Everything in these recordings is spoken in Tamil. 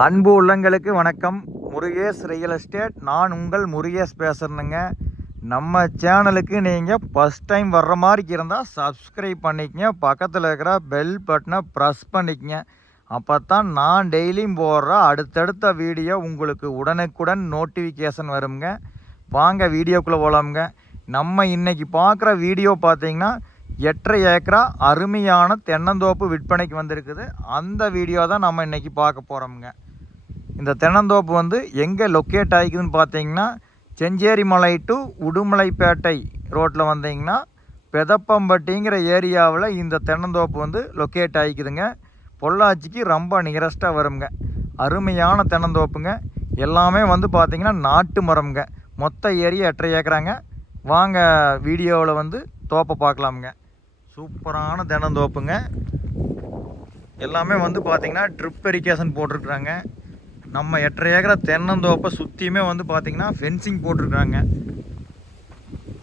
அன்பு உள்ளங்களுக்கு வணக்கம். முருகேஷ் ரியல் எஸ்டேட் நான் உங்கள் முருகேஷ் பேசுகிறேனுங்க நம்ம சேனலுக்கு நீங்கள் ஃபஸ்ட் டைம் வர்ற மாதிரி இருந்தால் சப்ஸ்கிரைப் பண்ணிக்கங்க. பக்கத்தில் இருக்கிற பெல் பட்டனை ப்ரெஸ் பண்ணிக்கங்க. அப்போ தான் நான் டெய்லியும் போடுற அடுத்தடுத்த வீடியோ உங்களுக்கு உடனுக்குடன் நோட்டிஃபிகேஷன் வருங்க. வாங்க வீடியோக்குள்ளே போகலாமுங்க நம்ம இன்றைக்கி பார்க்குற வீடியோ பார்த்தீங்கன்னா எட்டரை ஏக்கரா அருமையான தென்னந்தோப்பு விற்பனைக்கு வந்திருக்குது. அந்த வீடியோ தான் நம்ம இன்றைக்கி பார்க்க போகிறோமுங்க இந்த தென்னந்தோப்பு வந்து எங்கே லொக்கேட் ஆகிக்குதுன்னு பார்த்தீங்கன்னா செஞ்சேரி மலை டு உடுமலைப்பேட்டை ரோட்டில் வந்தீங்கன்னா பெதப்பம்பட்டிங்கிற ஏரியாவில் இந்த தென்னந்தோப்பு வந்து லொக்கேட் ஆகிக்குதுங்க. பொள்ளாச்சிக்கு ரொம்ப நியரஸ்ட்டாக வருங்க. அருமையான தென்னந்தோப்புங்க. எல்லாமே வந்து பார்த்திங்கன்னா நாட்டு மரம்ங்க. மொத்த ஏரியா எட்டரை ஏக்கராங்க. வாங்க வீடியோவில் வந்து தோப்பை பார்க்கலாமுங்க. சூப்பரான தென்னந்தோப்புங்க. எல்லாமே வந்து பார்த்திங்கன்னா ட்ரிப் எரிகேஷன் போட்டிருக்குறாங்க. நம்ம எட்டரை ஏக்கரை தென்னந்தோப்பை சுற்றியுமே வந்து பார்த்திங்கன்னா ஃபென்சிங் போட்டிருக்குறாங்க.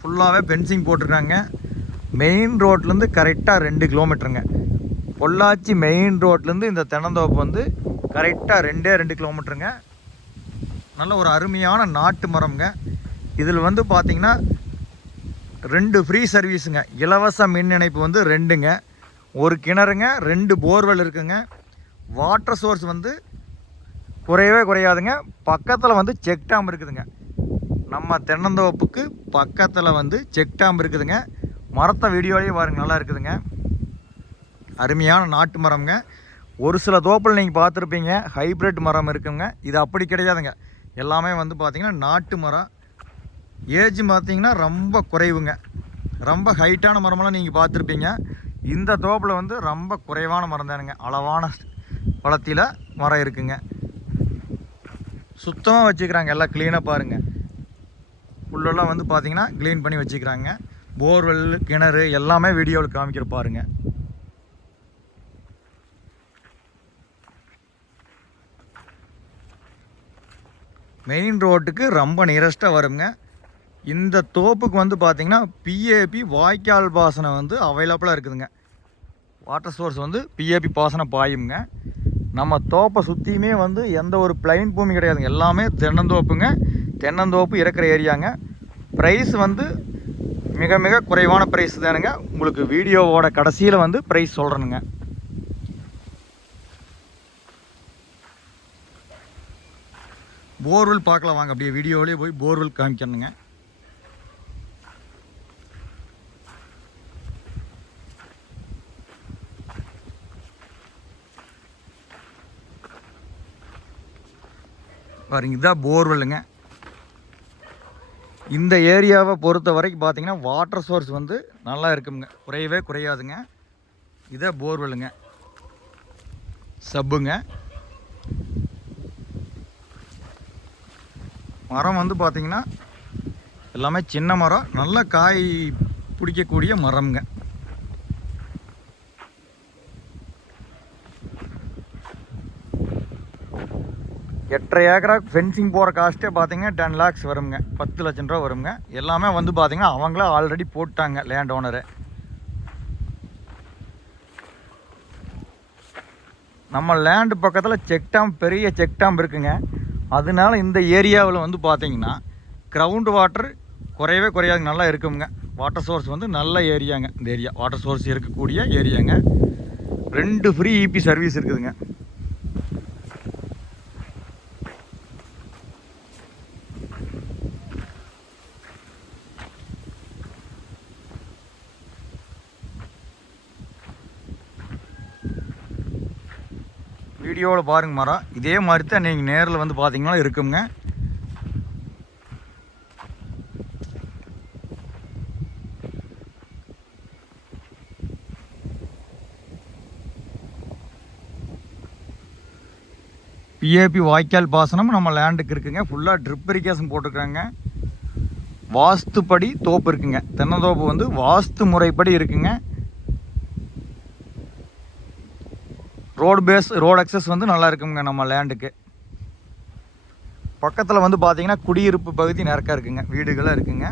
ஃபுல்லாகவே ஃபென்சிங் போட்டிருக்காங்க மெயின் ரோட்லேருந்து கரெக்டாக ரெண்டு கிலோமீட்டருங்க பொள்ளாச்சி மெயின் ரோட்லேருந்து இந்த தென்னந்தோப்பு வந்து கரெக்டாக ரெண்டே ரெண்டு கிலோமீட்டருங்க நல்ல ஒரு அருமையான நாட்டு மரம்ங்க. இதில் வந்து பார்த்திங்கன்னா ரெண்டு ஃப்ரீ சர்வீஸுங்க இலவச மின் இணைப்பு வந்து ரெண்டுங்க. ஒரு கிணறுங்க ரெண்டு போர்வெல் இருக்குங்க. வாட்டர் சோர்ஸ் வந்து குறையவே குறையாதுங்க. பக்கத்தில் வந்து செக் டேம் இருக்குதுங்க. நம்ம தென்னந்தோப்புக்கு பக்கத்தில் வந்து செக் டேம் இருக்குதுங்க. மரத்தை வீடியோலேயே பாருங்க நல்லா இருக்குதுங்க. அருமையான நாட்டு மரம்ங்க. ஒரு சில தோப்பில் நீங்கள் பார்த்துருப்பீங்க ஹைப்ரிட் மரம் இருக்குங்க. இது அப்படி கிடையாதுங்க. எல்லாமே வந்து பார்த்திங்கன்னா நாட்டு மரம். ஏஜ் பார்த்தீங்கன்னா ரொம்ப குறைவுங்க. ரொம்ப ஹைட்டான மரமெல்லாம் நீங்கள் பார்த்துருப்பீங்க. இந்த தோப்பில் வந்து ரொம்ப குறைவான மரம் தானுங்க. அளவான வளர்த்தியில் மரம் இருக்குங்க. சுத்தமாக வச்சுக்கிறாங்க. எல்லாம் க்ளீனாக பாருங்கள் உள்ளெல்லாம் வந்து பார்த்தீங்கன்னா க்ளீன் பண்ணி வச்சுக்கிறாங்க. போர்வெல் கிணறு எல்லாமே வீடியோவில் காமிக்கிற பாருங்க. மெயின் ரோட்டுக்கு ரொம்ப நியரஸ்ட்டாக வருங்க. இந்த தோப்புக்கு வந்து பார்த்தீங்கன்னா பிஏபி வாய்க்கால் பாசனம் வந்து அவைலபிளாக இருக்குதுங்க. வாட்டர் சோர்ஸ் வந்து பிஏபி பாசனம் பாயுங்க. நம்ம தோப்பை சுற்றியுமே வந்து எந்த ஒரு பிளைன் பூமி கிடையாதுங்க. எல்லாமே தென்னந்தோப்புங்க. தென்னந்தோப்பு இருக்கிற ஏரியாங்க. ப்ரைஸ் வந்து மிக மிக குறைவான ப்ரைஸ் தானுங்க. உங்களுக்கு வீடியோவோட கடைசியில் வந்து ப்ரைஸ் சொல்கிறேனுங்க போர்வெல் பார்க்கலாம் வாங்க. அப்படியே வீடியோவிலே போய் போர்வெல் காமிக்கணுங்க பாருங்க இதுதான் போர்வெல்லுங்க இந்த ஏரியாவை பொறுத்த வரைக்கும் பார்த்தீங்கன்னா வாட்டர் சோர்ஸ் வந்து நல்லா இருக்குங்க. குறையவே குறையாதுங்க. இதே போர்வெல்லுங்க சப்புங்க. மரம் வந்து பார்த்தீங்கன்னா எல்லாமே சின்ன மரம். நல்ல காய் பிடிக்கக்கூடிய மரம்ங்க. எட்டரை ஏக்கரா ஃபென்சிங் போகிற காஸ்ட்டே பார்த்தீங்கன்னா டென் லேக்ஸ் வருங்க. பத்து லட்சம் ரூபா வருங்க. எல்லாமே வந்து பார்த்தீங்கன்னா அவங்களே ஆல்ரெடி போட்டாங்க லேண்ட் ஓனரு நம்ம லேண்டு பக்கத்தில் செக் டேம் பெரிய செக் டேம் இருக்குங்க. அதனால இந்த ஏரியாவில் வந்து பார்த்தீங்கன்னா கிரவுண்ட் வாட்டர் குறையவே குறையாது நல்லா இருக்குங்க. வாட்டர் சோர்ஸ் வந்து நல்ல ஏரியாங்க இந்த ஏரியா வாட்டர் சோர்ஸ் இருக்கக்கூடிய ஏரியாங்க ரெண்டு ஃப்ரீ இபி சர்வீஸ் இருக்குதுங்க. வீடியோவில் பாருங்க மரம் இதே மாதிரி தான் நீங்கள் நேரில் வந்து பார்த்தீங்கன்னா இருக்குங்க. பிஏபி வாய்க்கால் பாசனம் நம்ம லேண்டுக்கு இருக்குங்க. ஃபுல்லாக ட்ரிப் இரிகேஷன் போட்டிருக்காங்க. வாஸ்துப்படி தோப்பு இருக்குங்க. தென்னந்தோப்பு வந்து வாஸ்து முறைப்படி இருக்குங்க. ரோடு பேஸ் ரோடு அக்சஸ் வந்து நல்லா இருக்குங்க நம்ம லேண்டுக்கு பக்கத்தில் வந்து பார்த்தீங்கன்னா குடியிருப்பு பகுதி நிறக்க இருக்குங்க. வீடுகளாக இருக்குங்க.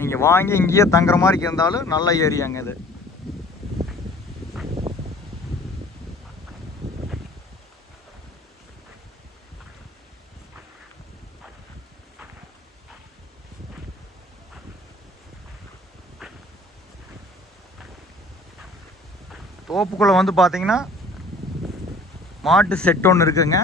நீங்கள் வாங்கி இங்கேயே தங்குற மாதிரி இருந்தாலும் நல்ல ஏரியாங்க இது. தோப்புக்குள்ளே வந்து பார்த்தீங்கன்னா மாட்டு செட் ஒன்று இருக்குங்க.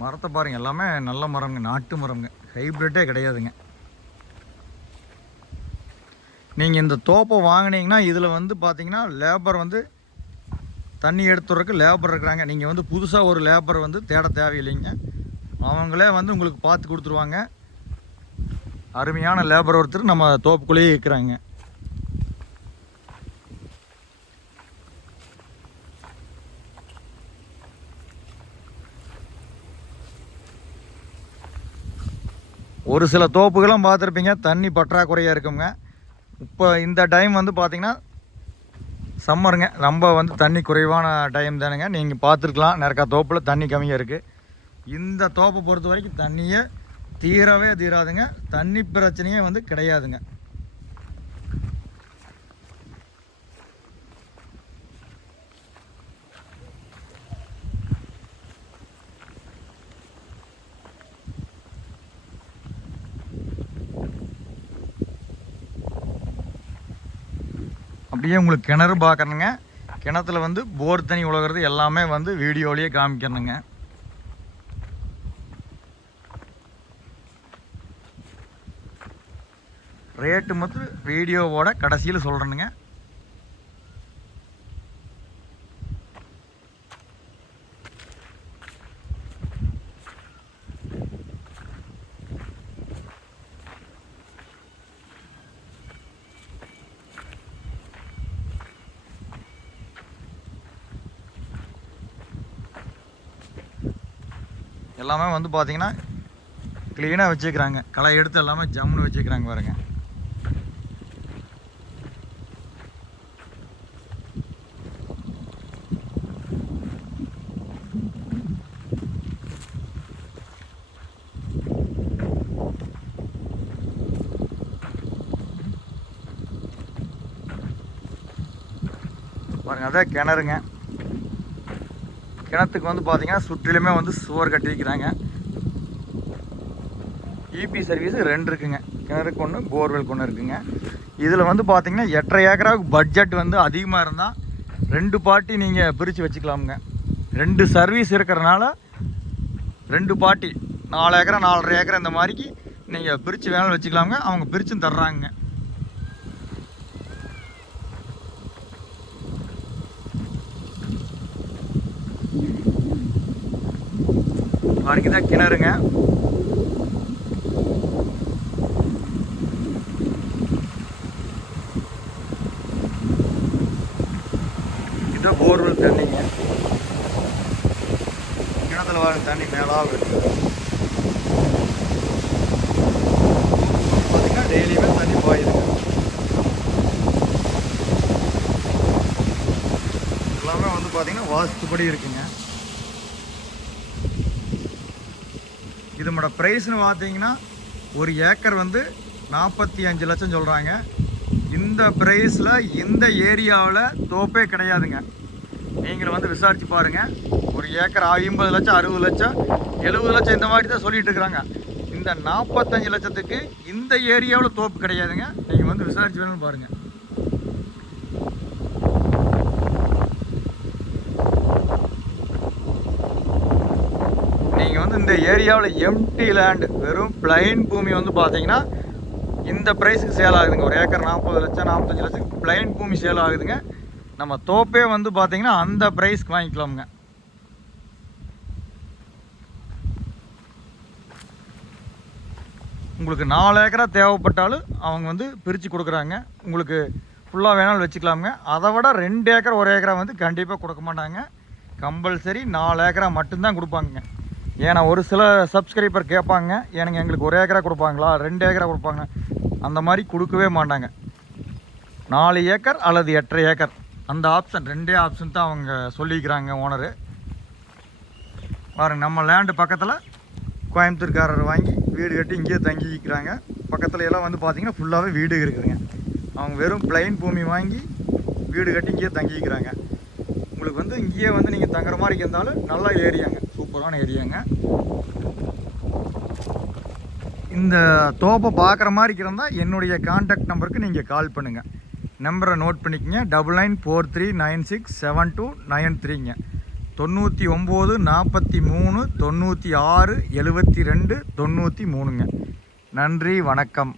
மரத்தை பாருங்க எல்லாமே நல்ல மரம்ங்க நாட்டு மரம்ங்க. ஹைப்ரிட்டே கிடையாதுங்க. நீங்கள் இந்த தோப்பை வாங்கினீங்கன்னா இதில் வந்து பார்த்தீங்கன்னா லேபர் வந்து தண்ணி எடுத்துறதுக்கு லேபர் இருக்கிறாங்க. நீங்கள் வந்து புதுசாக ஒரு லேபர் வந்து தேட தேவையில்லைங்க. அவங்களே வந்து உங்களுக்கு பார்த்து கொடுத்துருவாங்க. அருமையான லேபர் ஒருத்தர் நம்ம தோப்புக்குள்ளேயே இருக்கிறாங்க. ஒரு சில தோப்புகளும் பார்த்துருப்பீங்க. தண்ணி பற்றாக்குறையாக இருக்குங்க. இப்போ இந்த டைம் வந்து பார்த்திங்கன்னா சம்மருங்க. ரொம்ப வந்து தண்ணி குறைவான டைம் தானுங்க. நீங்கள் பார்த்துருக்கலாம். நிறையா தோப்பில் தண்ணி கம்மியாக இருக்குது இந்த தோப்பை பொறுத்த வரைக்கும் தண்ணியே தீரவே தீராதுங்க. தண்ணி பிரச்சனையே வந்து கிடையாதுங்க. அப்படியே உங்களுக்கு கிணறு பார்க்கணுங்க. கிணத்துல வந்து போர் தண்ணி உழகிறது எல்லாமே வந்து வீடியோலேயே காமிக்கணுங்க. ரேட்டு மட்டும் வீடியோவோட கடைசியில் சொல்கிறேனுங்க எல்லாமே வந்து பார்த்தீங்கன்னா க்ளீனாக வச்சுக்கிறாங்க. களை எடுத்து எல்லாமே ஜம்முன்னு வச்சுக்கிறாங்க பாருங்க. பாருங்க அதான் கிணறுங்க. கிணத்துக்கு வந்து பார்த்தீங்கன்னா சுற்றிலுமே வந்து சுவர் கட்டி வைக்கிறாங்க இபி சர்வீஸ் ரெண்டு இருக்குங்க. கிணறுக்கு ஒன்று போர்வெல் ஒன்று இருக்குங்க. இதில் வந்து பார்த்தீங்கன்னா எட்டரை ஏக்கராவுக்கு பட்ஜெட் வந்து அதிகமாக இருந்தால் ரெண்டு பாட்டி நீங்கள் பிரித்து வச்சுக்கலாமுங்க. ரெண்டு சர்வீஸ் இருக்கிறனால ரெண்டு பாட்டி நாலு ஏக்கரா நாலரை ஏக்கரா இந்த மாதிரிக்கு நீங்கள் பிரித்து வேணாலும் வச்சுக்கலாமுங்க. அவங்க பிரிச்சும் தர்றாங்க பாருங்க தான் கிணறுங்க. இது போர்வெல் தண்ணிங்க. கிணத்துல வர தண்ணி மேலாக இருக்கு. பார்த்தீங்கன்னா டெய்லியுமே தண்ணி பாயுதுங்க. எல்லாமே வந்து பார்த்தீங்கன்னா வாஸ்துப்படி இருக்குங்க. நம்மளோட ப்ரைஸ்னு பார்த்தீங்கன்னா ஒரு ஏக்கர் வந்து நாற்பத்தி அஞ்சு லட்சம் சொல்கிறாங்க இந்த ப்ரைஸில் இந்த ஏரியாவில் தோப்பே கிடையாதுங்க. நீங்கள் வந்து விசாரித்து பாருங்கள் ஒரு ஏக்கர் ஐம்பது லட்சம் அறுபது லட்சம் எழுபது லட்சம் இந்த மாதிரி தான் சொல்லிகிட்டு இருக்கிறாங்க இந்த நாற்பத்தஞ்சு லட்சத்துக்கு இந்த ஏரியாவில் தோப்பு கிடையாதுங்க. நீங்கள் வந்து விசாரிச்சு வேணும்னு பாருங்கள் நீங்கள் வந்து இந்த ஏரியாவில் எம்டி லேண்டு வெறும் பிளைன் பூமி வந்து பார்த்தீங்கன்னா இந்த ப்ரைஸுக்கு சேல் ஆகுதுங்க. ஒரு ஏக்கர் நாற்பது லட்சம் நாற்பத்தஞ்சு லட்சத்துக்கு பிளைன் பூமி சேல் ஆகுதுங்க. நம்ம தோப்பே வந்து பார்த்தீங்கன்னா அந்த ப்ரைஸ்க்கு வாங்கிக்கலாமுங்க. உங்களுக்கு நாலு ஏக்கரா தேவைப்பட்டாலும் அவங்க வந்து பிரித்து கொடுக்குறாங்க. உங்களுக்கு ஃபுல்லாக வேணாலும் வச்சுக்கலாமுங்க. அதை விட ரெண்டு ஏக்கர் ஒரு ஏக்கரா வந்து கண்டிப்பாக கொடுக்க மாட்டாங்க. கம்பல்சரி நாலு ஏக்கரா மட்டும்தான் கொடுப்பாங்க ஏன்னா ஒரு சில சப்ஸ்கிரைபர் கேட்பாங்க எனக்கு எங்களுக்கு ஒரு ஏக்கரா கொடுப்பாங்களா ரெண்டு ஏக்கரா கொடுப்பாங்க அந்த மாதிரி கொடுக்கவே மாட்டாங்க. நாலு ஏக்கர் அல்லது எட்டரை ஏக்கர். அந்த ஆப்ஷன் ரெண்டே ஆப்ஷன் தான் அவங்க சொல்லிக்கிறாங்க ஓனரு பாருங்க நம்ம லேண்டு பக்கத்தில் கோயம்புத்தூர்காரர் வாங்கி வீடு கட்டி இங்கேயே தங்கிக்கிறாங்க. பக்கத்தில் எல்லாம் வந்து பார்த்தீங்கன்னா ஃபுல்லாகவே வீடு இருக்குதுங்க. அவங்க வெறும் பிளைன் பூமி வாங்கி வீடு கட்டி இங்கேயே தங்கிக்கிறாங்க. உங்களுக்கு வந்து இங்கேயே வந்து நீங்கள் தங்குற மாதிரி இருந்தாலும் நல்ல ஏரியாங்க. சூப்பரான ஏரியாங்க இந்த தோப்பை பார்க்குற மாதிரி இருந்தால் என்னுடைய காண்டாக்ட் நம்பருக்கு நீங்கள் கால் பண்ணுங்கள் நம்பரை நோட் பண்ணிக்கங்க. Double nine four three nine six seven two nine த்ரீங்க தொண்ணூற்றி ஒம்பது நாற்பத்தி மூணு தொண்ணூற்றி ஆறு எழுபத்தி ரெண்டு தொண்ணூற்றி மூணுங்க. நன்றி வணக்கம்.